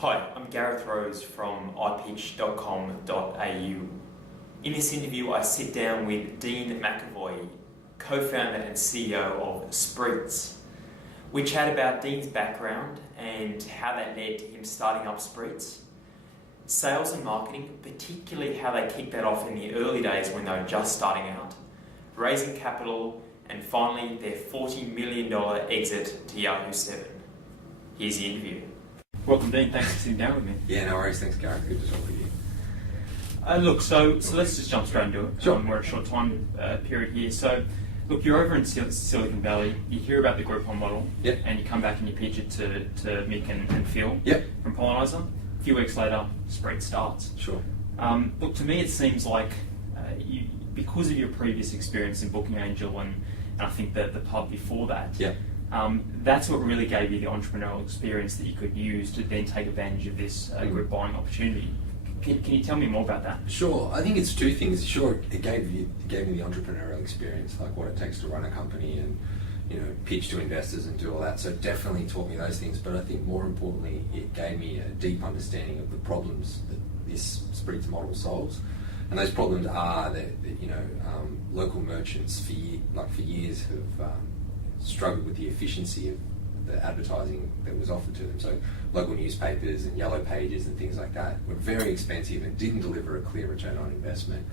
Hi, I'm Gareth Rose from ipitch.com.au. In this interview, I sit down with Dean McEvoy, co-founder and CEO of Spreets. We chat about Dean's background and how that led to him starting up Spreets, sales and marketing, particularly how they kicked that off in the early days when they were just starting out, raising capital, and finally their $40 million exit to Yahoo 7. Here's the interview. Welcome, Dean. Thanks for sitting down with me. Yeah, no worries. Thanks, Gareth. Good to talk with you. Look, so let's just jump straight into it. Sure. We're at a short time period here. So, look, you're over in Silicon Valley. You hear about the Groupon model, Yep. and you come back and you pitch it to Mick and Phil Yep. from Pollenizer. A few weeks later, Spreet starts. Sure. Look, to me, it seems like you, because of your previous experience in Booking Angel and I think the pub before that, Yep. that's what really gave you the entrepreneurial experience that you could use to then take advantage of this group buying opportunity. Can you tell me more about that? Sure. I think it's two things. Sure, it gave me the entrepreneurial experience, like what it takes to run a company and pitch to investors and do all that. So it definitely taught me those things. But I think more importantly, it gave me a deep understanding of the problems that this Spreets model solves. And those problems are that local merchants for years have struggled with the efficiency of the advertising that was offered to them. So local newspapers and yellow pages and things like that were very expensive and didn't deliver a clear return on investment.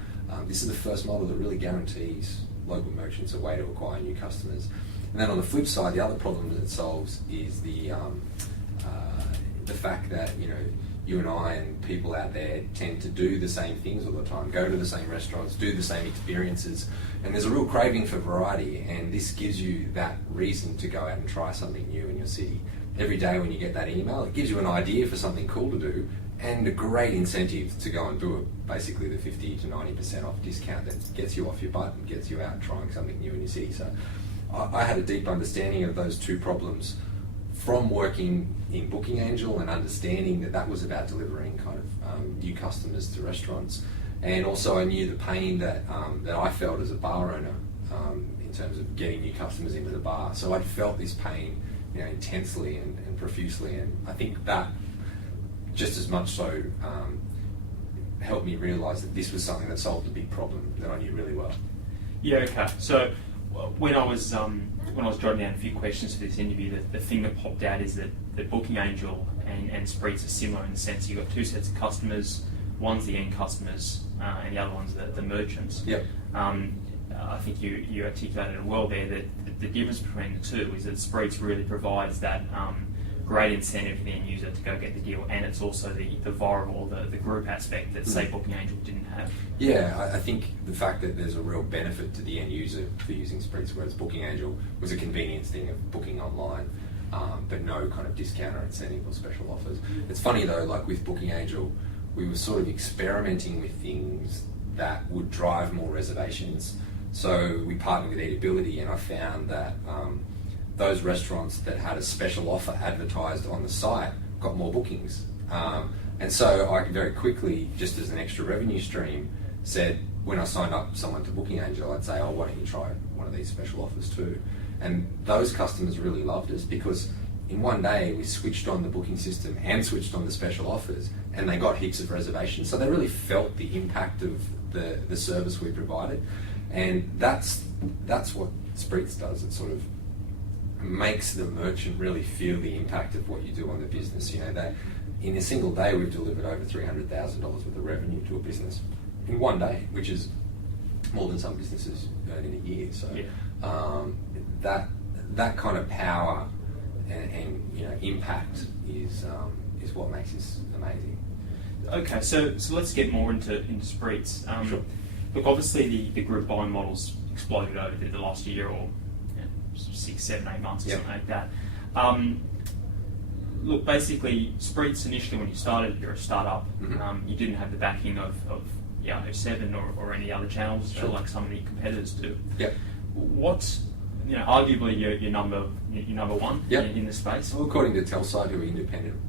This is the first model that really guarantees local merchants a way to acquire new customers. And then on the flip side, the other problem that it solves is the fact that you and I and people out there tend to do the same things all the time, go to the same restaurants, do the same experiences, and there's a real craving for variety, and this gives you that reason to go out and try something new in your city. Every day when you get that email, it gives you an idea for something cool to do and a great incentive to go and do it, basically the 50 to 90% off discount that gets you off your butt and gets you out trying something new in your city. So I had a deep understanding of those two problems from working in Booking Angel and understanding that was about delivering kind of new customers to restaurants, and also I knew the pain that I felt as a bar owner in terms of getting new customers into the bar. So I'd felt this pain intensely and profusely, and I think that just as much so helped me realise that this was something that solved a big problem that I knew really well. Yeah, okay. So when I was jotting down a few questions for this interview, the thing that popped out is that Booking Angel and Spreets are similar in the sense you've got two sets of customers. One's the end customers, and the other one's the merchants. Yep. I think you articulated it well there that the difference between the two is that Spreets really provides that great incentive for the end user to go get the deal, and it's also the viral, the group aspect that say Booking Angel didn't have. Yeah, I think the fact that there's a real benefit to the end user for using Spreets, whereas Booking Angel was a convenience thing of booking online, but no kind of discount or incentive or special offers. It's funny though, like with Booking Angel, we were sort of experimenting with things that would drive more reservations. So we partnered with Eatability, and I found that those restaurants that had a special offer advertised on the site got more bookings. And so I very quickly, just as an extra revenue stream, said when I signed up someone to Booking Angel, I'd say, oh, why don't you try one of these special offers too? And those customers really loved us because in one day we switched on the booking system and switched on the special offers, and they got heaps of reservations. So they really felt the impact of the service we provided. And that's what Spreets does. It sort of makes the merchant really feel the impact of what you do on the business. That in a single day we've delivered over $300,000 worth of revenue to a business in one day, which is more than some businesses earn in a year. So yeah. That kind of power and impact is what makes this amazing. Okay, so let's get more into Spreets. Sure. Look, obviously the group buying models exploded over the last year or 6, 7, 8 months or something like that. Look, basically, Spreets initially when you started, you're a startup. Mm-hmm. You didn't have the backing of Yahoo 7 or any other channels like some of the competitors do. Yep. What's arguably you're number one in the space? Well, according to Telside, who are independent,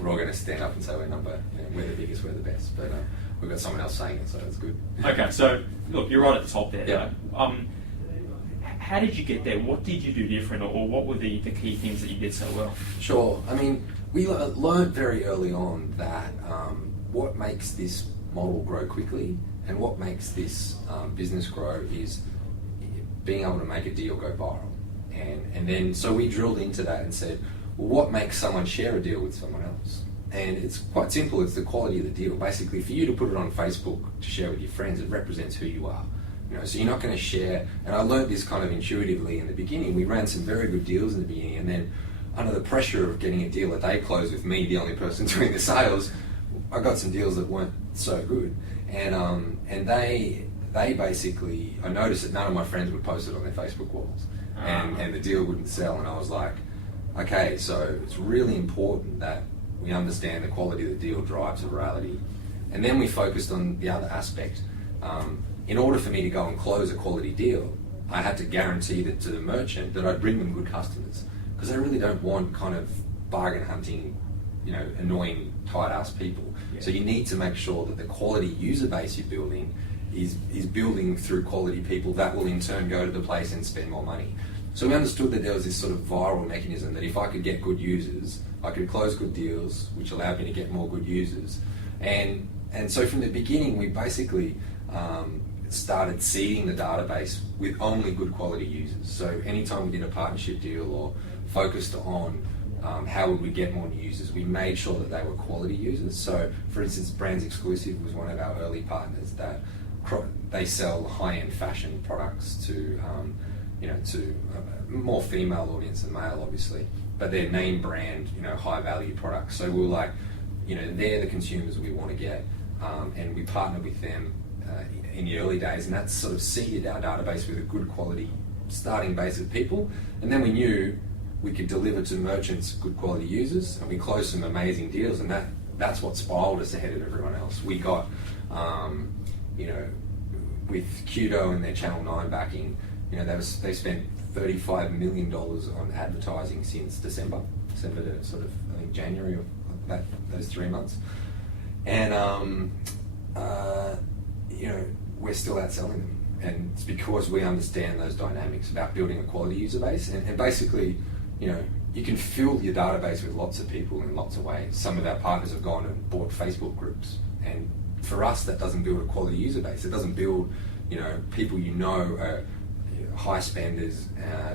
we're all going to stand up and say we're the biggest, we're the best. But we've got someone else saying it, so that's good. Okay, so look, you're right at the top there. Yep. Though. how did you get there? What did you do different, or what were the key things that you did so well? Sure. I mean, we learned very early on that what makes this model grow quickly and what makes this business grow is being able to make a deal go viral. And then, so we drilled into that and said, well, what makes someone share a deal with someone else? And it's quite simple, it's the quality of the deal. Basically, for you to put it on Facebook to share with your friends, it represents who you are. You know, so you're not going to share, and I learned this kind of intuitively in the beginning. We ran some very good deals in the beginning, and then under the pressure of getting a deal that they closed with me, the only person doing the sales, I got some deals that weren't so good. And they basically, I noticed that none of my friends would post it on their Facebook walls, and the deal wouldn't sell, and I was like, okay, so it's really important that we understand the quality of the deal drives the virality. And then we focused on the other aspect. In order for me to go and close a quality deal, I had to guarantee that to the merchant that I'd bring them good customers, because I really don't want kind of bargain hunting, you know, annoying, tight-ass people. Yeah. So you need to make sure that the quality user base you're building is building through quality people that will in turn go to the place and spend more money. So we understood that there was this sort of viral mechanism that if I could get good users, I could close good deals, which allowed me to get more good users. And so from the beginning, we basically started seeding the database with only good quality users. So anytime we did a partnership deal or focused on how would we get more new users, we made sure that they were quality users. So for instance, Brands Exclusive was one of our early partners that they sell high-end fashion products to to a more female audience than male, obviously, but they're name brand, high-value products. So we were like, they're the consumers we want to get, and we partnered with them in the early days, and that sort of seeded our database with a good quality starting base of people. And then we knew we could deliver to merchants good quality users, and we closed some amazing deals, and that's what spiraled us ahead of everyone else. We got, with Qdo and their Channel 9 backing, they spent $35 million on advertising since December to sort of, I think, January of those 3 months. And, we're still outselling them. And it's because we understand those dynamics about building a quality user base. And basically, you can fill your database with lots of people in lots of ways. Some of our partners have gone and bought Facebook groups. And for us, that doesn't build a quality user base. It doesn't build, people are high spenders,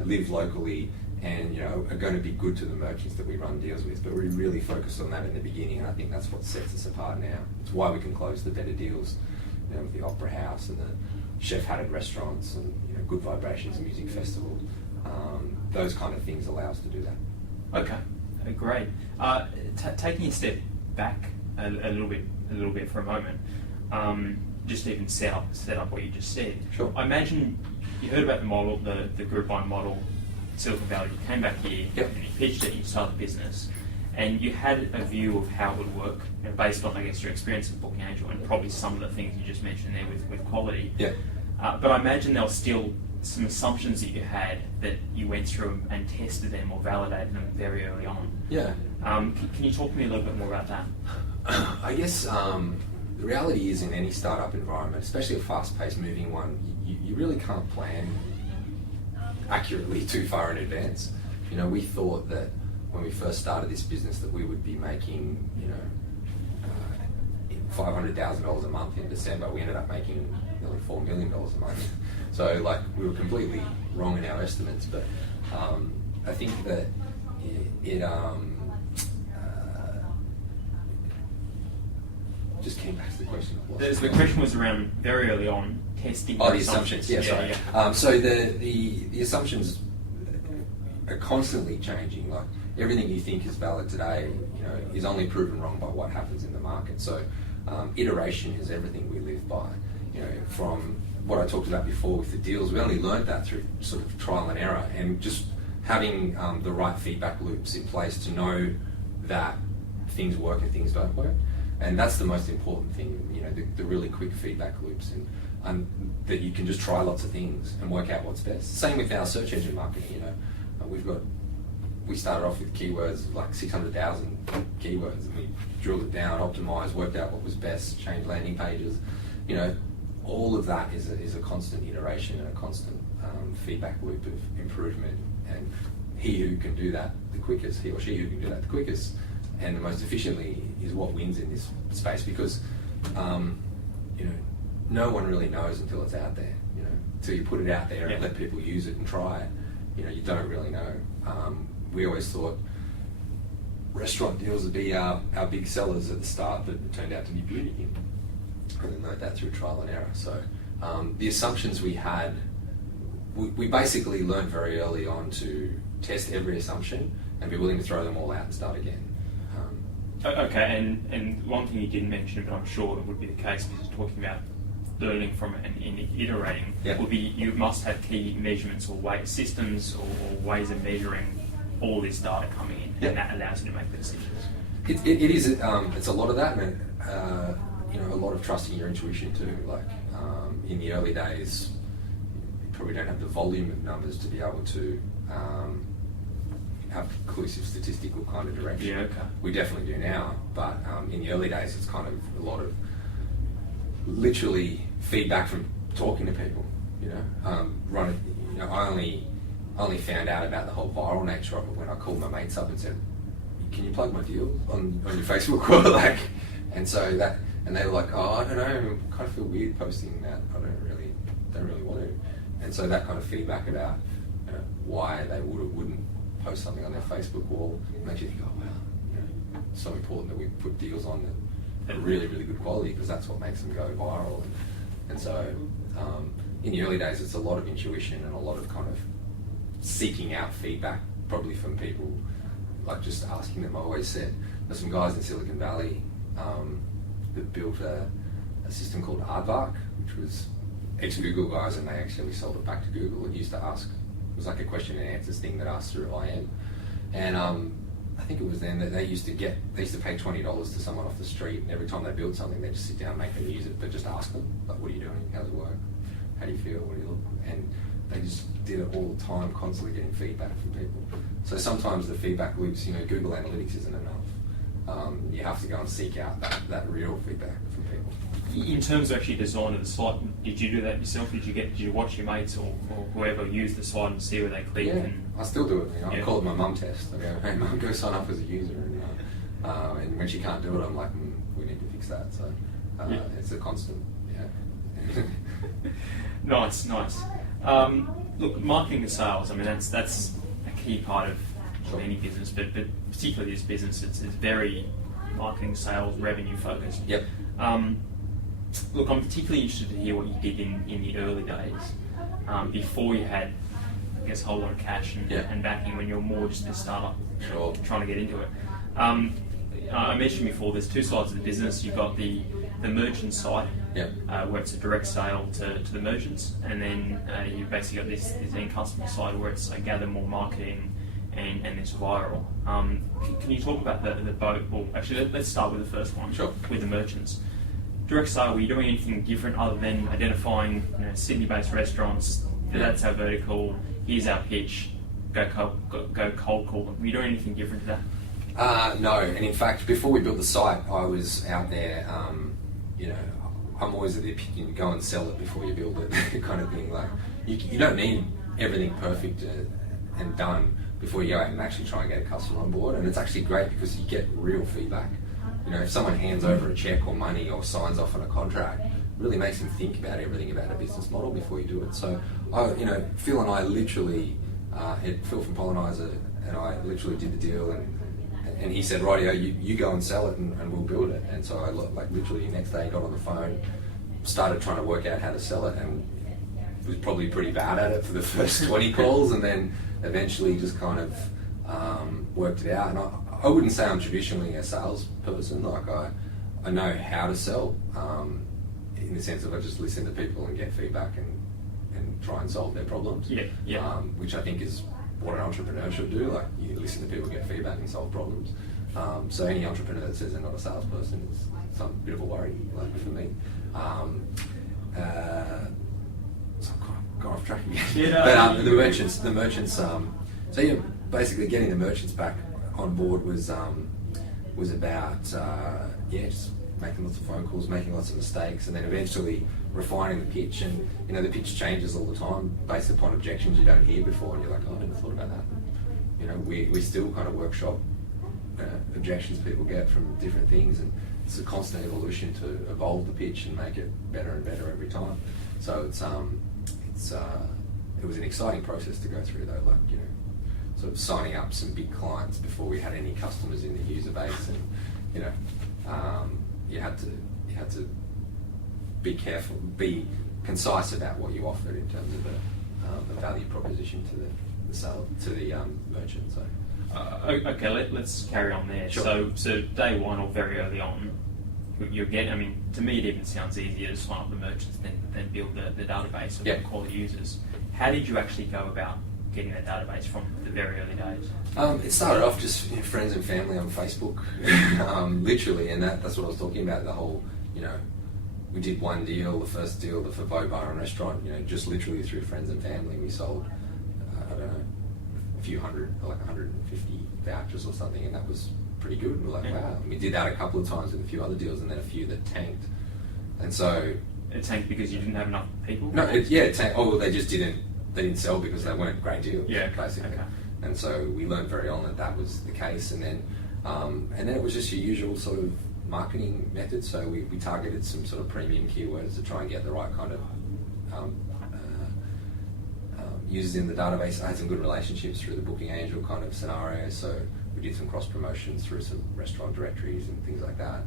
live locally, and are going to be good to the merchants that we run deals with. But we really focused on that in the beginning, and I think that's what sets us apart now. It's why we can close the better deals, with the Opera House and the chef-hatted restaurants and Good Vibrations Music Festival. Those kind of things allow us to do that. Okay, great. Taking a step back a little bit for a moment, just to even set up what you just said. Sure. I imagine you heard about the model, the group buy model, Silicon Valley. You came back here, yep, and you pitched it, you started the business, and you had a view of how it would work, based on, I guess, your experience at Booking Angel and probably some of the things you just mentioned there with quality. Yeah. But I imagine there were still some assumptions that you had that you went through and tested them or validated them very early on. Yeah. Can you talk to me a little bit more about that? I guess the reality is in any startup environment, especially a fast-paced moving one, you really can't plan accurately too far in advance. We thought that when we first started this business that we would be making, $500,000 a month in December. We ended up making nearly $4 million a month. So we were completely wrong in our estimates, but I think that it just came back to the question. The question was around very early on testing. Oh, the assumptions. Yeah, sorry. Yeah. So the assumptions are constantly changing. Like everything you think is valid today, is only proven wrong by what happens in the market. So iteration is everything we live by. From what I talked about before with the deals, we only learned that through sort of trial and error, and just having the right feedback loops in place to know that things work and things don't work. And that's the most important thing, the really quick feedback loops, and that you can just try lots of things and work out what's best. Same with our search engine marketing. We started off with keywords like 600,000 keywords, and we drilled it down, optimized, worked out what was best, changed landing pages. All of that is a constant iteration and a constant feedback loop of improvement, and he or she who can do that the quickest and the most efficiently is what wins in this space, because no one really knows until it's out there. Until you put it out there and let people use it and try it, you don't really know. We always thought restaurant deals would be our big sellers at the start, but it turned out to be beauty. And we learned that through trial and error. So the assumptions we had, we basically learned very early on to test every assumption and be willing to throw them all out and start again. Okay, and one thing you didn't mention, but I'm sure it would be the case because you're talking about learning from it and iterating, would be you must have key measurements or systems or ways of measuring all this data coming in, and that allows you to make the decisions. It is. It's a lot of that, and a lot of trusting your intuition too. Like in the early days, you probably don't have the volume of numbers to be able to have conclusive statistical kind of direction. Yeah, okay. We definitely do now, but in the early days, it's kind of a lot of literally feedback from talking to people. I only found out about the whole viral nature of it when I called my mates up and said, "Can you plug my deal on your Facebook?" And so that, and they were like, "Oh, I don't know, I kind of feel weird posting that. I don't really want to." And so that kind of feedback about why they would or wouldn't post something on their Facebook wall makes you think, "Oh wow, it's so important that we put deals on that are really, really good quality, because that's what makes them go viral." And so in the early days, it's a lot of intuition and a lot of kind of seeking out feedback, probably from people, like just asking them. I always said there's some guys in Silicon Valley that built a system called Aardvark, which was ex-Google guys, and they actually sold it back to Google. It used to ask, it was like a question and answers thing that asked through IM, and I think it was then that they used to pay $20 to someone off the street, and every time they build something, they just sit down, make them use it, but just ask them, like, "What are you doing? How's it work? How do you feel? What do you look?" And they just did it all the time, constantly getting feedback from people. So sometimes the feedback loops, Google Analytics isn't enough. You have to go and seek out that real feedback from people. In terms of actually design of the site, did you do that yourself? Did you watch your mates or whoever use the site and see where they click? Yeah, I still do it. I call it my mum test. I go, "Hey mum, go sign up as a user," and when she can't do it, I'm like, "We need to fix that." So it's a constant. Yeah. Nice. Look, marketing and sales. I mean, that's a key part of any business, but particularly this business, it's very marketing, sales, revenue focused. Yep. Look, I'm particularly interested to hear what you did in the early days, before you had, I guess, a whole lot of cash and backing, when you're more just a startup, trying to get into it. I mentioned before, there's two sides of the business. You've got the merchant side, where it's a direct sale to the merchants, and then you've basically got this end customer side where it's gather more marketing and it's viral. Can you talk about the both? Well, actually, let's start with the first one, with the merchants. Direct sale, were you doing anything different other than identifying Sydney-based restaurants? That's our vertical. Here's our pitch. Go cold call them. Were you doing anything different to that? No, and in fact, before we built the site, I was out there. I'm always of the opinion, go and sell it before you build it, kind of thing. Like you don't need everything perfect and done before you go out and actually try and get a customer on board. And it's actually great because you get real feedback. If someone hands over a check or money or signs off on a contract, it really makes them think about everything about a business model before you do it. So, Phil and I literally, Phil from Pollinizer and I literally did the deal, and he said, "Rightio, you go and sell it, and we'll build it." And so I literally the next day got on the phone, started trying to work out how to sell it, and was probably pretty bad at it for the first 20 calls, and then eventually just kind of worked it out. And I wouldn't say I'm traditionally a salesperson. Like I know how to sell, in the sense of I just listen to people and get feedback and try and solve their problems. Which I think is what an entrepreneur should do. Like you listen to people, get feedback, and solve problems. So any entrepreneur that says they're not a salesperson is some bit of a worry, like for me. So I've gone off track again. But the merchants. So basically getting the merchants back on board was about just making lots of phone calls, making lots of mistakes, and then eventually refining the pitch, and the pitch changes all the time based upon objections you don't hear before, and you're like, oh, I never thought about that. We still kind of workshop objections people get from different things, and it's a constant evolution to evolve the pitch and make it better and better every time. So it was an exciting process to go through, though, sort of signing up some big clients before we had any customers in the user base, and you had to be careful, be concise about what you offered in terms of the value proposition to the merchant. So. Okay, let's carry on there. Sure. So day one or very early on, you're getting. I mean, to me, it even sounds easier to sign up the merchants than build the database of quality users. How did you actually go about getting that database from the very early days? It started off just friends and family on Facebook, literally, and that's what I was talking about. The whole, we did one deal, the first deal, the Favo Bar and Restaurant, just literally through friends and family. We sold, I don't know, a few hundred, like 150 vouchers or something, and that was pretty good. We're like, wow. And we did that a couple of times with a few other deals, and then a few that tanked. And so it tanked because you didn't have enough people. No, it tanked. Oh, they just didn't sell because they weren't great deals. Yeah, basically. Okay. And so we learned very early that was the case, and then it was just your usual sort of marketing method. So we targeted some sort of premium keywords to try and get the right kind of users in the database. I had some good relationships through the Booking Angel kind of scenario, so we did some cross promotions through some restaurant directories and things like that.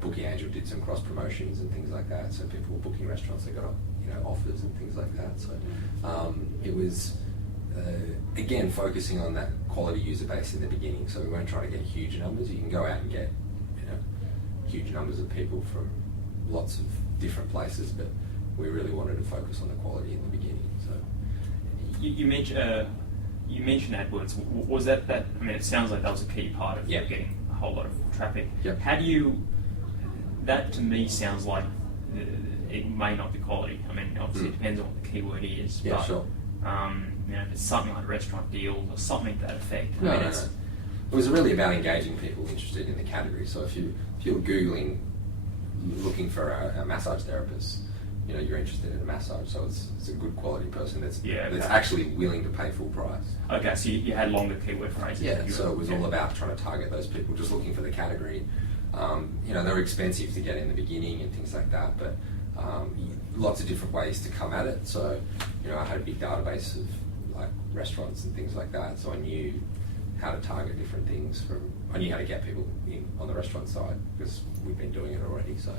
Booking Angel did some cross promotions and things like that, so people were booking restaurants, they got offers and things like that. So it was again focusing on that quality user base in the beginning. So we weren't trying to get huge numbers. You can go out and get huge numbers of people from lots of different places, but we really wanted to focus on the quality in the beginning. So you mentioned AdWords. Was that? I mean, it sounds like that was a key part of getting a whole lot of traffic. Yep. How do you? That to me sounds like it may not be quality. I mean, obviously it depends on what the keyword is. Yeah, but, sure. If it's something like restaurant deals or something to that effect. No. It was really about engaging people interested in the category. So if you're Googling, looking for a massage therapist, you're interested in a massage. So it's a good quality person that's actually willing to pay full price. Okay, so you had longer keyword phrases. Yeah, so it was all about trying to target those people just looking for the category. They were expensive to get in the beginning and things like that, but lots of different ways to come at it. So, I had a big database of like restaurants and things like that, so I knew how to target different things. I knew how to get people in on the restaurant side because we've been doing it already. So,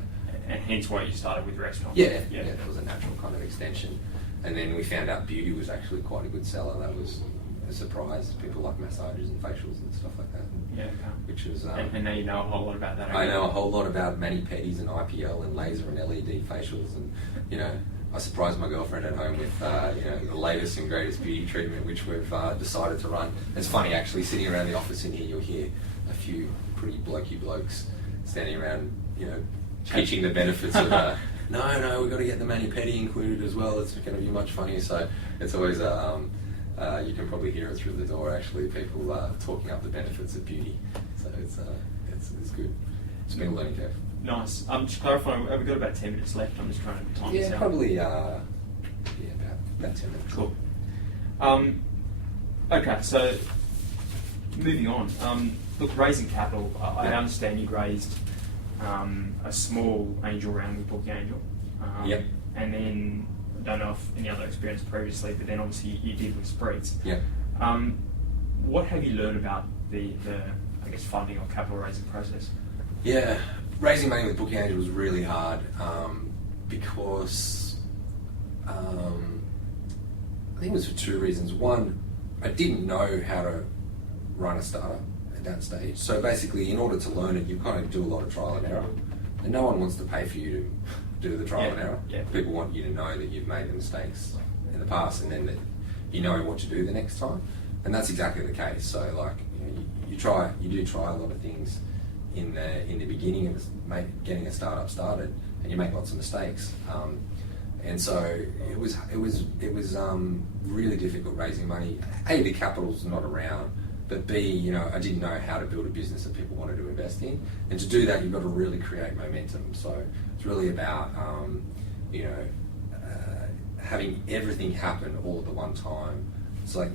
and hence why you started with restaurants. Yeah, that was a natural kind of extension. And then we found out beauty was actually quite a good seller. That was a surprise. People like massages and facials and stuff like that. Yeah, okay. Which was. And now you know a whole lot about that. I know a whole lot about mani-pedis and IPL and laser and LED facials, and I surprised my girlfriend at home with the latest and greatest beauty treatment, which we've decided to run. It's funny actually, sitting around the office in here, you'll hear a few pretty blokey blokes standing around, pitching the benefits of. No, we've got to get the mani-pedi included as well. It's going to be much funnier. So it's always you can probably hear it through the door. Actually, people talking up the benefits of beauty. So it's good. It's been a learning curve. Nice. Just clarifying, we've got about 10 minutes left. I'm just trying to time this out. Probably. About 10 minutes. Cool. Okay, so moving on. Look, raising capital. I understand you raised a small angel round with Booking Angel. Yep. And then, I don't know if any other experience previously, but then obviously you did with Spreets. Yeah. What have you learned about the funding or capital raising process? Yeah, raising money with Booking Angel was really hard because I think it was for two reasons. One, I didn't know how to run a startup at that stage. So basically, in order to learn it, you kind of do a lot of trial and error. And no one wants to pay for you to do the trial and error. Yeah. People want you to know that you've made the mistakes in the past and then that you know what to do the next time. And that's exactly the case. So you do try a lot of things in the beginning of getting a startup started, and you make lots of mistakes. And so it was really difficult raising money. The capital's not around. but B, I didn't know how to build a business that people wanted to invest in. And to do that, you've got to really create momentum. So it's really about, having everything happen all at the one time. It's like,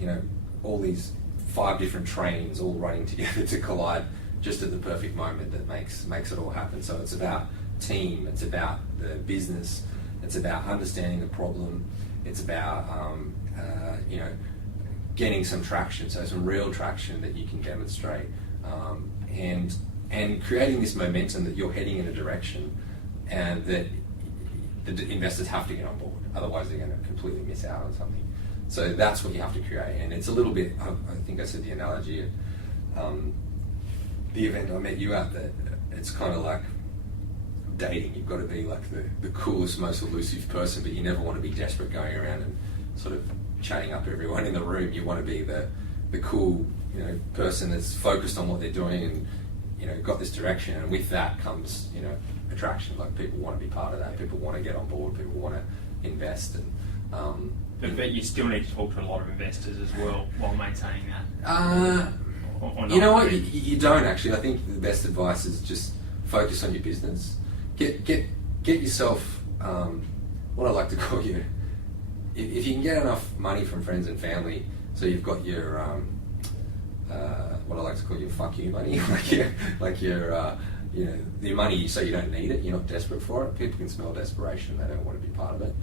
all these 5 different trains all running together to collide just at the perfect moment that makes it all happen. So it's about team, it's about the business, it's about understanding the problem, it's about, getting some traction, so some real traction that you can demonstrate, and creating this momentum that you're heading in a direction and that the investors have to get on board, otherwise they're going to completely miss out on something. So that's what you have to create, and it's a little bit, I think I said the analogy at the event I met you at, that it's kind of like dating. You've got to be like the coolest, most elusive person, but you never want to be desperate going around and sort of chatting up everyone in the room. You want to be the cool, person that's focused on what they're doing and, got this direction. And with that comes, attraction. Like, people want to be part of that. People want to get on board. People want to invest. And but you still need to talk to a lot of investors as well while maintaining that. Or you know what? You don't actually. I think the best advice is just focus on your business. Get yourself. What I like to call you. If you can get enough money from friends and family, so you've got your what I like to call your fuck you money, the money, so you don't need it, you're not desperate for it. People can smell desperation; they don't want to be part of it.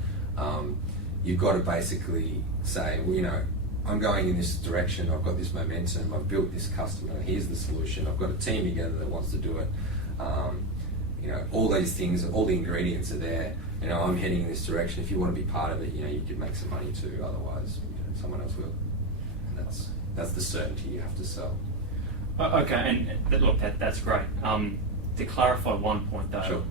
You've got to basically say, well, I'm going in this direction. I've got this momentum. I've built this customer. Here's the solution. I've got a team together that wants to do it. All these things, all the ingredients are there. I'm heading in this direction. If you want to be part of it, you could make some money too. Otherwise, someone else will. And that's the certainty you have to sell. Okay, and look, that's great. To clarify one point though, sure.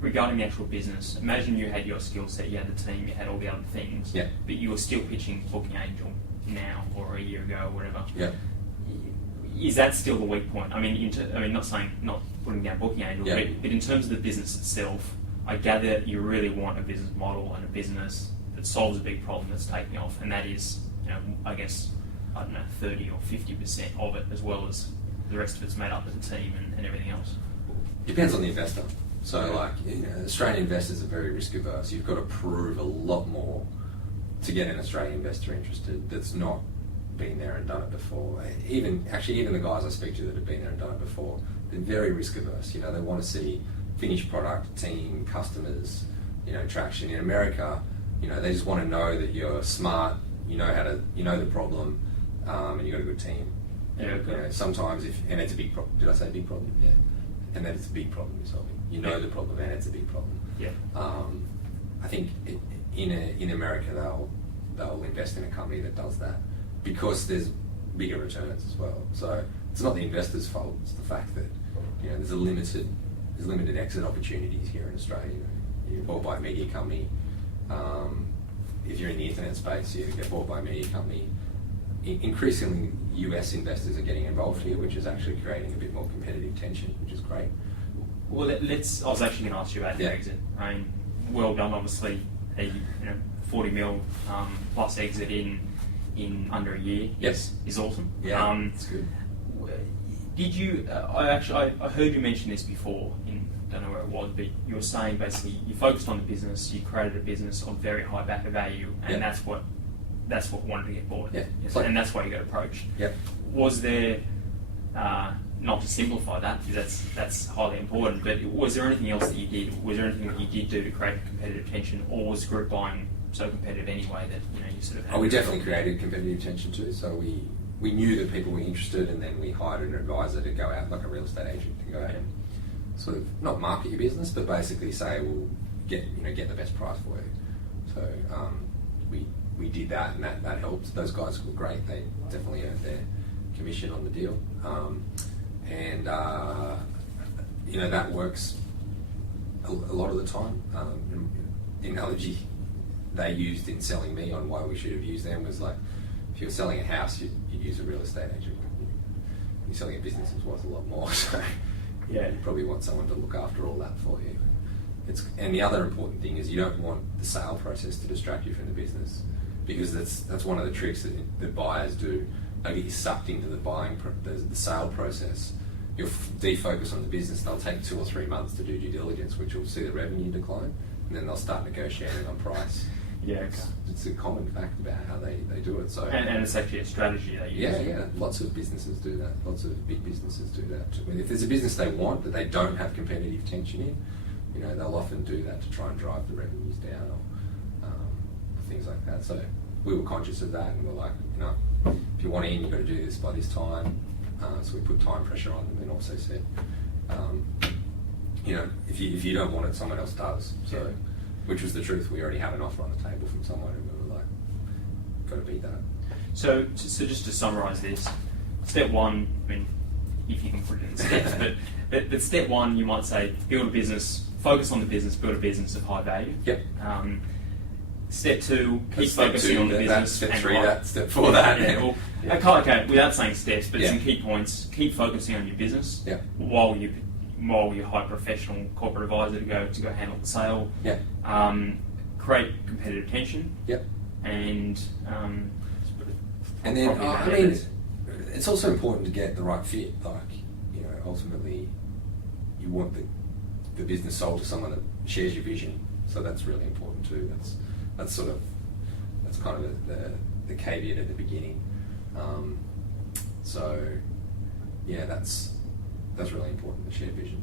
Regarding the actual business, imagine you had your skill set, you had the team, you had all the other things, yeah. But you were still pitching Booking Angel now or a year ago or whatever. Yeah. Is that still the weak point? I mean, not putting down Booking Angel, yeah. but in terms of the business itself, I gather you really want a business model and a business that solves a big problem that's taking off, and that is, I guess, 30 or 50% of it, as well as the rest of it's made up as a team and everything else. Depends on the investor. So, Australian investors are very risk averse. You've got to prove a lot more to get an Australian investor interested that's not been there and done it before. Even the guys I speak to that have been there and done it before, they're very risk averse. They want to see finished product, team, customers, traction. In America, they just want to know that you're smart, you know the problem, and you've got a good team. Yeah, okay. Sometimes and it's a big problem. Did I say big problem? Yeah. And then it's a big problem you're solving. The problem, and it's a big problem. Yeah. I think in America they'll invest in a company that does that because there's bigger returns as well. So it's not the investor's fault. It's the fact that there's limited exit opportunities here in Australia. You're bought by a media company. If you're in the internet space, you get bought by a media company. Increasingly, US investors are getting involved here, which is actually creating a bit more competitive tension, which is great. Well, I was actually going to ask you about the exit. I mean, well done, obviously, a 40 mil plus exit in under a year. Yes, is awesome. Yeah, it's good. Did you? I heard you mention this before. Don't know where it was, but you were saying basically you focused on the business, you created a business of very high value, and that's what wanted to get bought. Yeah, and that's why you got approached. Yep. Was there, not to simplify that, because that's highly important, but was there anything else that you did? Was there anything that you did do to create competitive tension, or was group buying so competitive anyway that you sort of had... we definitely created competitive tension too. So we knew that people were interested, and then we hired an advisor to go out, like a real estate agent, to go out and sort of not market your business, but basically say, we'll get the best price for you. So we did that, and that helped. Those guys were great. They definitely earned their commission on the deal, and that works a lot of the time. The analogy they used in selling me on why we should have used them was like, if you're selling a house, you'd use a real estate agent. You're selling a business, it's worth a lot more. So you probably want someone to look after all that for you. And the other important thing is you don't want the sale process to distract you from the business, because that's one of the tricks that buyers do. they'll get you sucked into the sale process. You'll defocus on the business. They'll take 2 or 3 months to do due diligence, which will see the revenue decline, and then they'll start negotiating on price. Yeah, okay. It's a common fact about how they do it. So and it's actually a strategy they use. Yeah. Lots of businesses do that. Lots of big businesses do that. I mean, if there's a business they want that they don't have competitive tension in, they'll often do that to try and drive the revenues down or things like that. So we were conscious of that, and we're like, if you want in, you've got to do this by this time. So we put time pressure on them, and also said, if you don't want it, someone else does. So, which was the truth. We already have an offer on the table from someone, and we were like, got to beat that. So just to summarise this, step one, I mean, if you can put it in steps, but step one, you might say, build a business, focus on the business, build a business of high value. Yep. Step two, keep focusing on the business. Step three, step four, that. Okay, without saying steps, but some key points. Keep focusing on your business while you're hire a professional corporate advisor to go handle the sale. Yeah. Create competitive tension. Yep. And then it's also important to get the right fit. Like, ultimately, you want the business sold to someone that shares your vision. So that's really important too. That's kind of the caveat at the beginning. That's really important, the shared vision.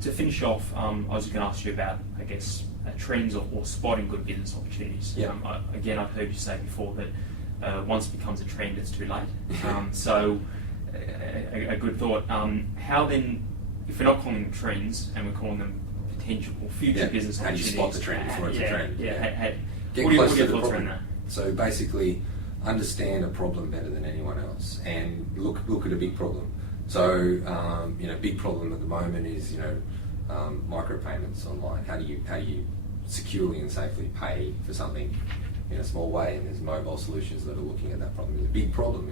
To finish off, I was just going to ask you about, I guess, trends or spotting good business opportunities. Yeah. I've heard you say before that once it becomes a trend, it's too late. So a good thought. How then, if we're not calling them trends and we're calling them potential or future business how do opportunities? you spot the trend before it's a trend? What are your thoughts around that? So basically, understand a problem better than anyone else, and look at a big problem. So big problem at the moment is micropayments online. How do you securely and safely pay for something in a small way? And there's mobile solutions that are looking at that problem. It's a big problem,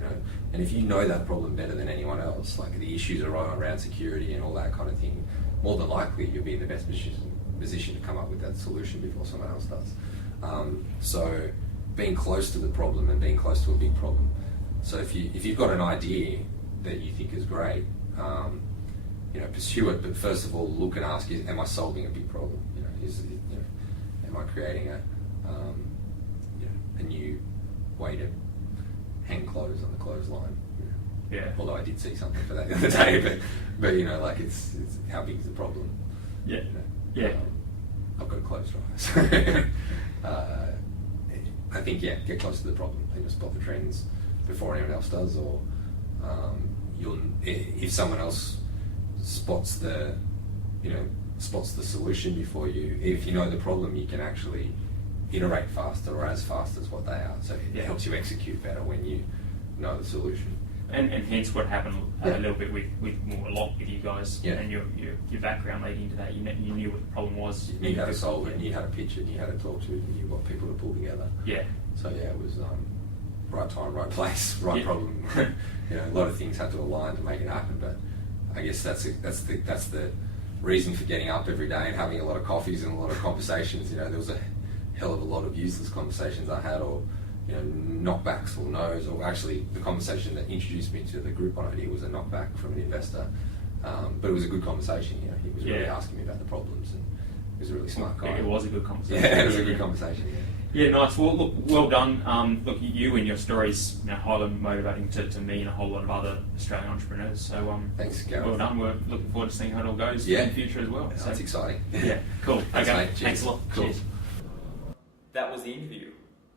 and if you know that problem better than anyone else, like the issues around security and all that kind of thing, more than likely you'll be in the best position to come up with that solution before someone else does. So being close to the problem and being close to a big problem. So if you've got an idea that you think is great, pursue it. But first of all, look and ask: am I solving a big problem? Am I creating a new way to hang clothes on the clothesline? Yeah. Although I did see something for that the other day, but it's how big is the problem? Yeah. I've got a clothes dryer. I think get close to the problem and spot the trends before anyone else does, or if someone else spots the solution before you. If you know the problem, you can actually iterate faster or as fast as what they are. So it helps you execute better when you know the solution. And hence what happened a little bit with you guys and your background leading into that. You knew what the problem was. You knew how to solve it, knew how to pitch it, knew how to talk to it, knew what people to pull together. Yeah. So it was right time, right place, right problem. A lot of things had to align to make it happen. But I guess that's the reason for getting up every day and having a lot of coffees and a lot of conversations. There was a hell of a lot of useless conversations I had, or knockbacks or no's, or actually the conversation that introduced me to the Groupon idea was a knockback from an investor, but it was a good conversation. He was really asking me about the problems, and he was a really smart guy. It was a good conversation. Yeah, it was a good conversation. Yeah, nice. Well, look, well done. Look, you and your stories highly motivating to me and a whole lot of other Australian entrepreneurs. So thanks, Gareth. Well done. We're looking forward to seeing how it all goes in the future as well. That's exciting. Yeah, cool. Thanks, okay, mate. thanks a lot. Cool. Cheers. That was the interview.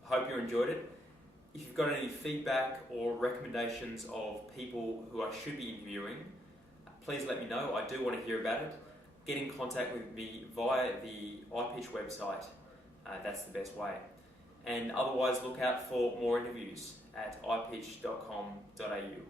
Hope you enjoyed it. If you've got any feedback or recommendations of people who I should be interviewing, please let me know. I do want to hear about it. Get in contact with me via the iPitch website. That's the best way. And otherwise, look out for more interviews at ipitch.com.au.